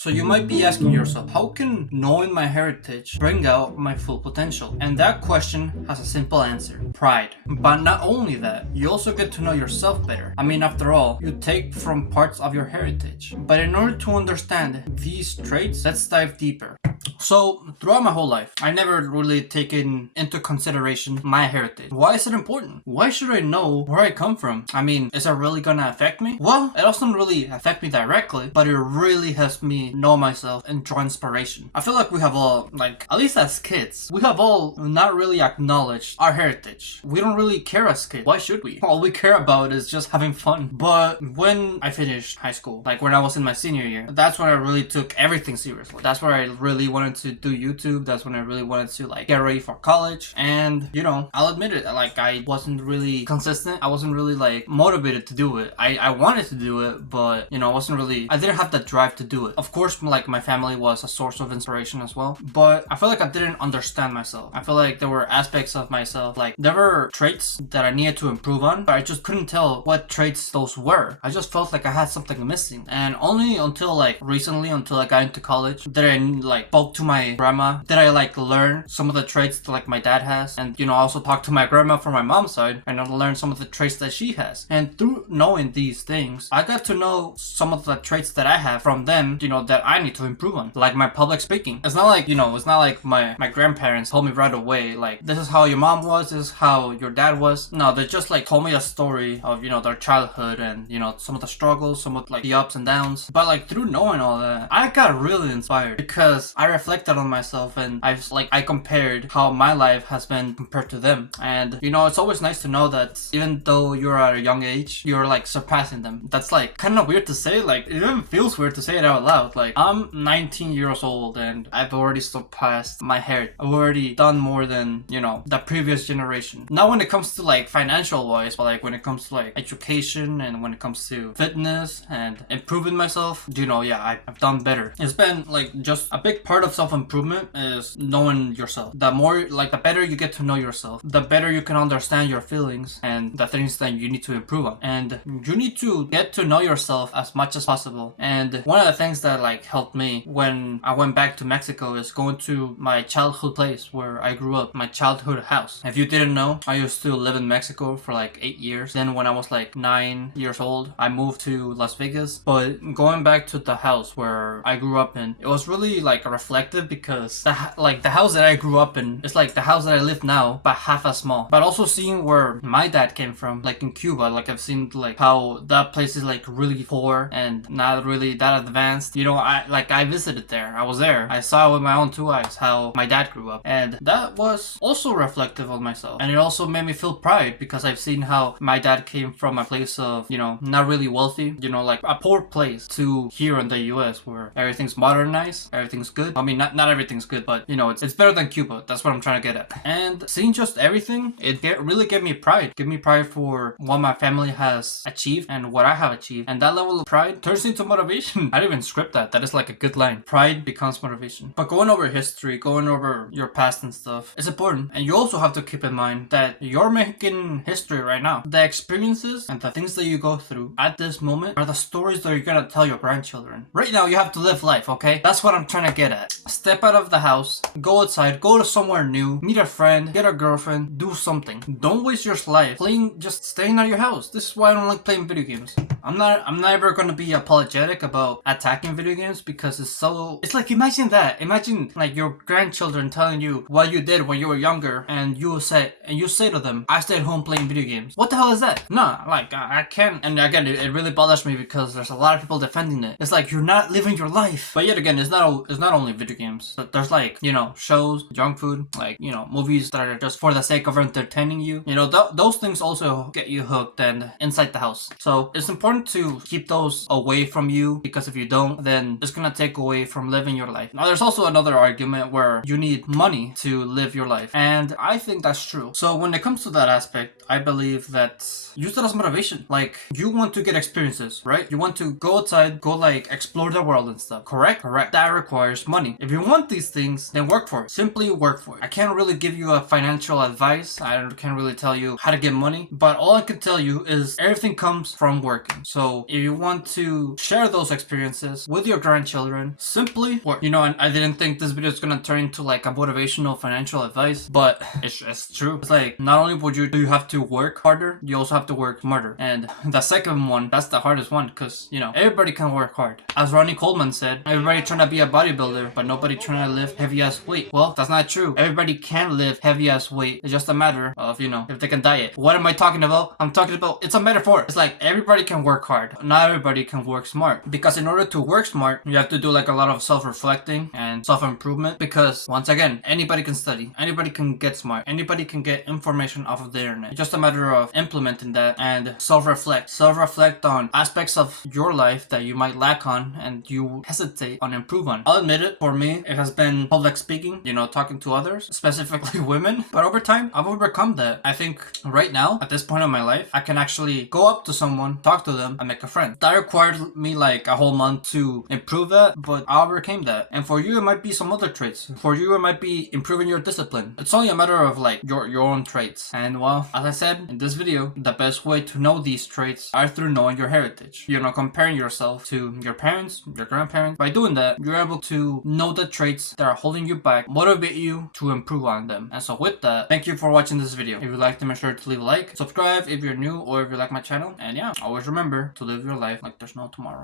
So you might be asking yourself, how can knowing my heritage bring out my full potential? And that question has a simple answer: pride. But not only that, you also get to know yourself better. I mean, after all, you take from parts of your heritage. But in order to understand these traits, let's dive deeper. So, throughout my whole life, I never really taken into consideration my heritage. Why is it important? Why should I know where I come from? I mean, is it really gonna affect me? Well, it doesn't really affect me directly, but it really helps me know myself and draw inspiration. I feel like we have all, like, at least as kids, we have all not really acknowledged our heritage. We don't really care as kids. Why should we? All we care about is just having fun. But when I finished high school, like when I was in my senior year, that's when I really took everything seriously. That's where I really wanted to do YouTube. That's when I really wanted to like get ready for college. And you know, I'll admit it, like I wasn't really consistent. I wasn't really like motivated to do it. I wanted to do it, but you know, I didn't have the drive to do it. Of course, like my family was a source of inspiration as well, but I feel like I didn't understand myself. I feel like there were aspects of myself, like there were traits that I needed to improve on, but I just couldn't tell what traits those were. I just felt like I had something missing. And only until like recently, until I got into college, did I like spoke to my grandma, did I like learn some of the traits that like my dad has. And you know, I also talked to my grandma from my mom's side and I learned some of the traits that she has. And through knowing these things, I got to know some of the traits that I have from them, you know, that I need to improve on, like my public speaking. It's not like, you know, it's not like my grandparents told me right away, like, this is how your mom was, this is how your dad was. No, they just like told me a story of, you know, their childhood and, you know, some of the struggles, some of like the ups and downs. But like through knowing all that, I got really inspired because I reflected on myself and I compared how my life has been compared to them. And you know, it's always nice to know that even though you're at a young age, you're like surpassing them. That's like kind of weird to say, like it even feels weird to say it out loud. Like I'm 19 years old and I've already surpassed my hair. I've already done more than, you know, the previous generation. Not when it comes to like financial wise, but like when it comes to like education and when it comes to fitness and improving myself, you know, yeah, I've done better. It's been like just a big part of self-improvement is knowing yourself. The more, like the better you get to know yourself, the better you can understand your feelings and the things that you need to improve on. And you need to get to know yourself as much as possible. And one of the things that like helped me when I went back to Mexico is going to my childhood place where I grew up, my childhood house. If you didn't know, I used to live in Mexico for like 8 years. Then when I was like 9 years old, I moved to Las Vegas. But going back to the house where I grew up in, it was really like reflective because the house that I grew up in is like the house that I live now, but half as small. But also seeing where my dad came from, like in Cuba, like I've seen like how that place is like really poor and not really that advanced. You know, I visited there. I was there. I saw with my own two eyes how my dad grew up. And that was also reflective of myself. And it also made me feel pride because I've seen how my dad came from a place of, you know, not really wealthy, you know, like a poor place to here in the US where everything's modernized, everything's good. I mean, not everything's good, but you know, it's better than Cuba. That's what I'm trying to get at. And seeing just everything, really gave me pride. Give me pride for what my family has achieved and what I have achieved. And that level of pride turns into motivation. I didn't even script that. That is like a good line. Pride becomes motivation. But going over history, going over your past and stuff is important. And you also have to keep in mind that you're making history right now. The experiences and the things that you go through at this moment are the stories that you're gonna tell your grandchildren. Right now, you have to live life, okay? That's what I'm trying to get at. Step out of the house, go outside, go to somewhere new, meet a friend, get a girlfriend, do something. Don't waste your life just staying at your house. This is why I don't like playing video games. I'm never gonna be apologetic about attacking video games because it's like, imagine that. Imagine like your grandchildren telling you what you did when you were younger and you say to them, I stayed home playing video games. What the hell is that? No, like I can't. And again, it really bothers me because there's a lot of people defending it. It's like you're not living your life. But yet again, it's not only video games. There's like, you know, shows, junk food, like, you know, movies that are just for the sake of entertaining you. You know, those things also get you hooked and inside the house. So it's important to keep those away from you because if you don't, then it's gonna take away from living your life. Now, there's also another argument where you need money to live your life. And I think that's true. So when it comes to that aspect, I believe that use it as motivation. Like, you want to get experiences, right? You want to go outside, go like explore the world and stuff. Correct? Correct. That requires money. If you want these things, then work for it. Simply work for it. I can't really give you a financial advice. I can't really tell you how to get money, but all I can tell you is everything comes from working. So if you want to share those experiences with your grandchildren, simply, or you know, and I didn't think this video is gonna turn into like a motivational financial advice, but it's true. It's like not only do you have to work harder, you also have to work smarter. And the second one, that's the hardest one, because you know everybody can work hard. As Ronnie Coleman said, everybody trying to be a bodybuilder, but nobody trying to lift heavy ass weight. Well, that's not true. Everybody can lift heavy ass weight. It's just a matter of, you know, if they can diet. What am I talking about? I'm talking about, it's a metaphor. It's like everybody can work hard. Not everybody can work smart. Because in order to work smart, you have to do like a lot of self-reflecting and self-improvement. Because once again, anybody can study. Anybody can get smart. Anybody can get information off of the internet. It's just a matter of implementing that and self-reflect. Self-reflect on aspects of your life that you might lack on and you hesitate on improve on. I'll admit it, for me, it has been public speaking, you know, talking to others, specifically women. But over time, I've overcome that. I think right now, at this point in my life, I can actually go up to someone, talk to them, and make a friend. That required me like a whole month to improve that, but I overcame that. And for you, it might be some other traits. For you, it might be improving your discipline. It's only a matter of like your own traits. And well, as I said in this video, the best way to know these traits are through knowing your heritage. You know, comparing yourself to your parents, your grandparents. By doing that, you're able to know the traits that are holding you back, motivate you to improve on them. And so with that, thank you for watching this video. If you liked it, make sure to leave a like, subscribe if you're new or if you like my channel. And yeah, always remember to live your life like there's no tomorrow.